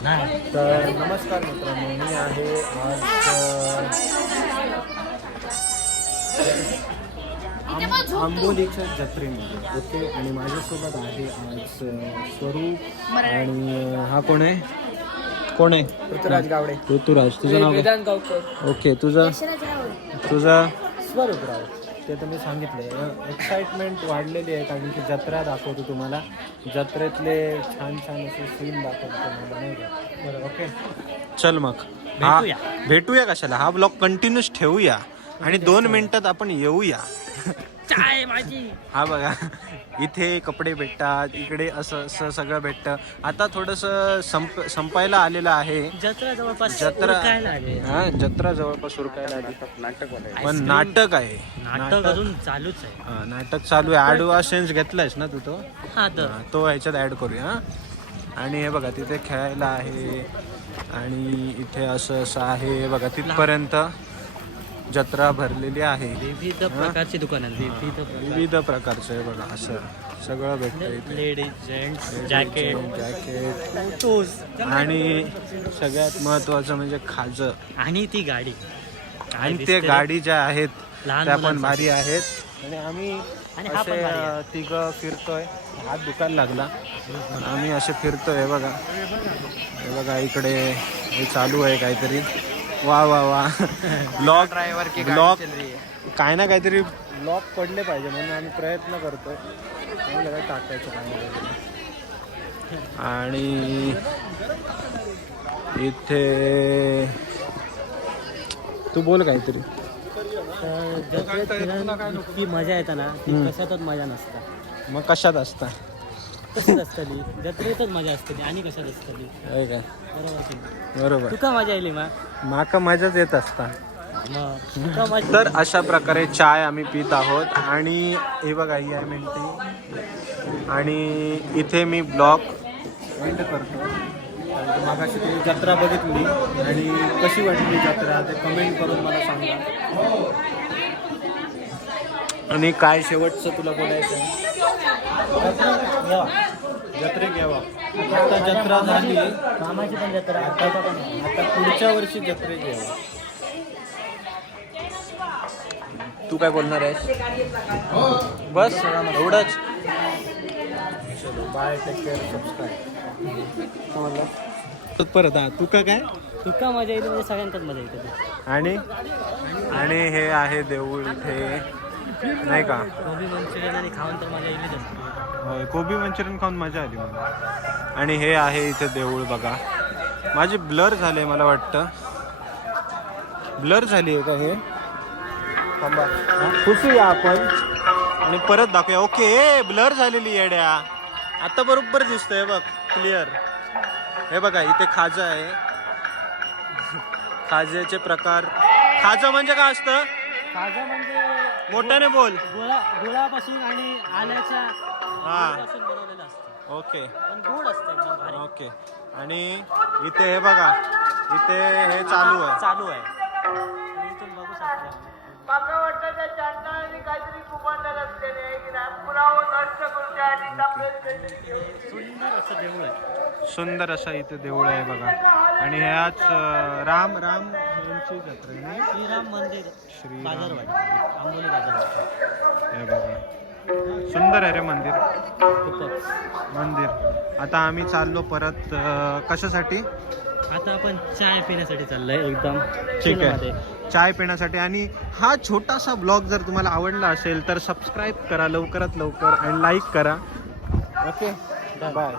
तर नमस्कार मित्रांनो, मी आहे आज आंबोलीच्या जत्रेमध्ये. ओके, आणि माझ्यासोबत आहे आज स्वरूप. आणि हा कोण आहे? ऋतुराज गावडे. ऋतुराज. तुझं नाव वेदांत गावकर. ओके, तुझं स्वरूप राव. ते तुम्ही सांगितलं. एक्साइटमेंट वाढलेली आहे कारण की जत्रा दाखवतो तुम्हाला. जत्रेतले छान छान असे सीन दाखवतो तुम्हाला, नाही का? ओके, चल मग भेटूया. कशाला, हा ब्लॉग कंटिन्यूस ठेवूया आणि 2 मिनिटात आपण येऊया. चाय माझी. हा बघा, इथे कपडे भेटतात, इकडे असं असं सगळं भेटतं. आता थोडंसं संपायला आलेलं आहे. जत्रा जवळपास जत्रा आले. हा, जत्रा जवळपास उरकायला आली. नाटक पण नाटक आहे. नाटक अजून चालूच आहे. हा, नाटक चालू आहे. ॲडवा सेन्स घेतलायस ना तू? तो हा तर तो ह्याच्यात ॲड करूया. हा, आणि हे बघा तिथे खेळायला आहे आणि इथे असं असं आहे. हे बघा तिथपर्यंत जत्रा भरलेली आहे. विविध प्रकारची दुकान आहेत. विविध प्रकारचं आहे बघा, असं सगळं भेटतं इथे. लेडीज जेंट्स जॅकेट जॅकेट आणि सगळ्यात महत्वाचं म्हणजे खाजं. आणि ती गाडी आणि ते गाडी ज्या आहेत लहान त्या पण मुलांसाठी. भारी आहेत. आणि आम्ही आणि हा पण भारी असे आहे. तिघं फिरतोय. हात दुखायला लागला पण आम्ही असे फिरतोय. हे बघा इकडे हे चालू आहे काहीतरी. वा वा वा. ब्लॉक ड्रायव्हर काय ना काहीतरी ब्लॉक पडले पाहिजे म्हणून आम्ही प्रयत्न करतोय. काय टाकायचं काय. आणि इथे तू बोल काहीतरी. इतकी मजा येते ना, ती कशातच मजा नसता. मग कशात असता? कशात असतली जत्रेतच मजा असते आणि कशात असतली. आहे का? बरोबर की नाही? बरोबर. तुका मजा येईल माका मजाच येत असता. तुका मजा. तर अशा प्रकारे चाय आम्ही पित आहोत. आणि हे बघा ही आहे मिळते. आणि इथे मी ब्लॉग एंड करतो. मागाशी तुम्ही जत्रा बघितली आणि कशी वाटली जत्रा ते कमेंट करून मला सांगा. आणि काय शेवटचं तुला बोलायचं आहे? जत्रेत यावा. आता जत्रा झाली, कामाची पण जत्रा आताचा पण आहे. आता पुढच्या वर्षी जत्रेत यावं. तू काय बोलणार आहेस? बस एवढंच. चलो बाय, टेक केअर, सबस्क्राईब. परत हा तू का काय? तुका मजा येईल म्हणजे सगळ्यांच्याच मजा येते. आणि हे आहे देऊळ इथे, नाही का? गोबी मंचुरियन आणि खाऊन तर मजा येईलच असते. होय, कोबी मंचुरियन खाऊन मजा आली मला. आणि हे आहे इथे देऊळ बघा. माझी ब्लर झाले, मला वाटतं ब्लर झाली आहे का हे? थांबा, पुसूया आपण आणि परत दाखवूया. ओके, ब्लर झालेली येड्या. आता बरोबर दिसतंय बघ, क्लिअर. हे बघा इथे खाजा आहे. खाज्याचे प्रकार. खाजा म्हणजे काय असतं? खाजा म्हणजे मोठ्याने बोल. गुळापासून आणि आल्याच्या हा, पासून बनवलेलं असतं. ओके पण गोड असतं एकदम भारी. ओके. आणि इथे हे बघा, इथे हे चालू आहे. तुम्ही इथून बघू शकता. सुंदर असं देऊळ आहे. सुंदर असं इथे देऊळ आहे बघा. आणि ह्याच राम यांची जत्रा आहे ना? श्रीराम मंदिर, श्रीराम. बाजारवाडी, आंबोली बाजारवाडी. हे बघा, सुंदर आहे रे मंदिर. खूपच. मंदिर. आता आम्ही चाललो परत कशासाठी? आता आपण चाय पिण्यासाठी चाललोय एकदम ठीक आहे, चिलमध्ये. चाय पिण्यासाठी. आणि हा छोटासा ब्लॉग जर तुम्हाला आवडला असेल तर सबस्क्राईब करा लवकरात लवकर आणि लाईक करा. Okay, bye.